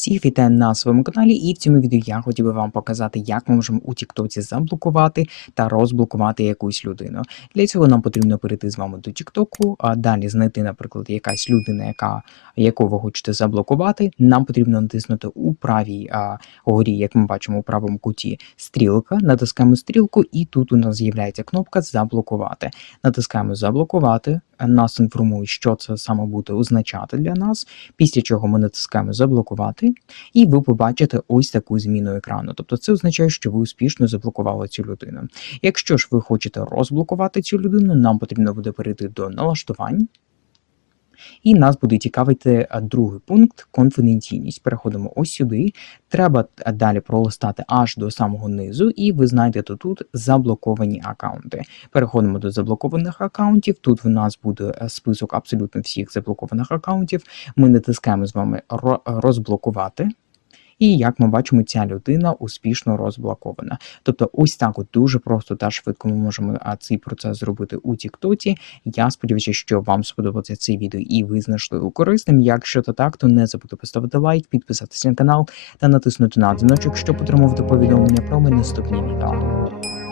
Всіх вітаю на своєму каналі, і в цьому відео я хотів би вам показати, як ми можемо у TikTok заблокувати та розблокувати якусь людину. Для цього нам потрібно перейти з вами до TikTok, а далі знайти, наприклад, якась людина, яка яку ви хочете заблокувати. Нам потрібно натиснути у правій а, горі, як ми бачимо у правому куті, стрілка. Натискаємо стрілку, і тут у нас з'являється кнопка заблокувати. Натискаємо заблокувати. Нас інформують, що це саме буде означати для нас. Після чого ми натискаємо заблокувати, і ви побачите ось таку зміну екрану. Тобто це означає, що ви успішно заблокували цю людину. Якщо ж ви хочете розблокувати цю людину, нам потрібно буде перейти до налаштувань. І нас буде цікавити другий пункт конфіденційність. Переходимо ось сюди. Треба далі пролистати аж до самого низу, і ви знайдете тут заблоковані аккаунти. Переходимо до заблокованих аккаунтів. Тут в нас буде е, список абсолютно всіх заблокованих аккаунтів. Ми натискаємо з вами ро- розблокувати. І як ми бачимо, ця людина успішно розблокована. Тобто, ось так от дуже просто та швидко ми можемо цей процес зробити у Тіктоті. Я сподіваюся, що вам сподобається це відео і ви знайшли його корисним. Якщо то так, то не забудьте поставити лайк, підписатися на канал та натиснути на дзвіночок, щоб отримувати повідомлення про мене наступні відео.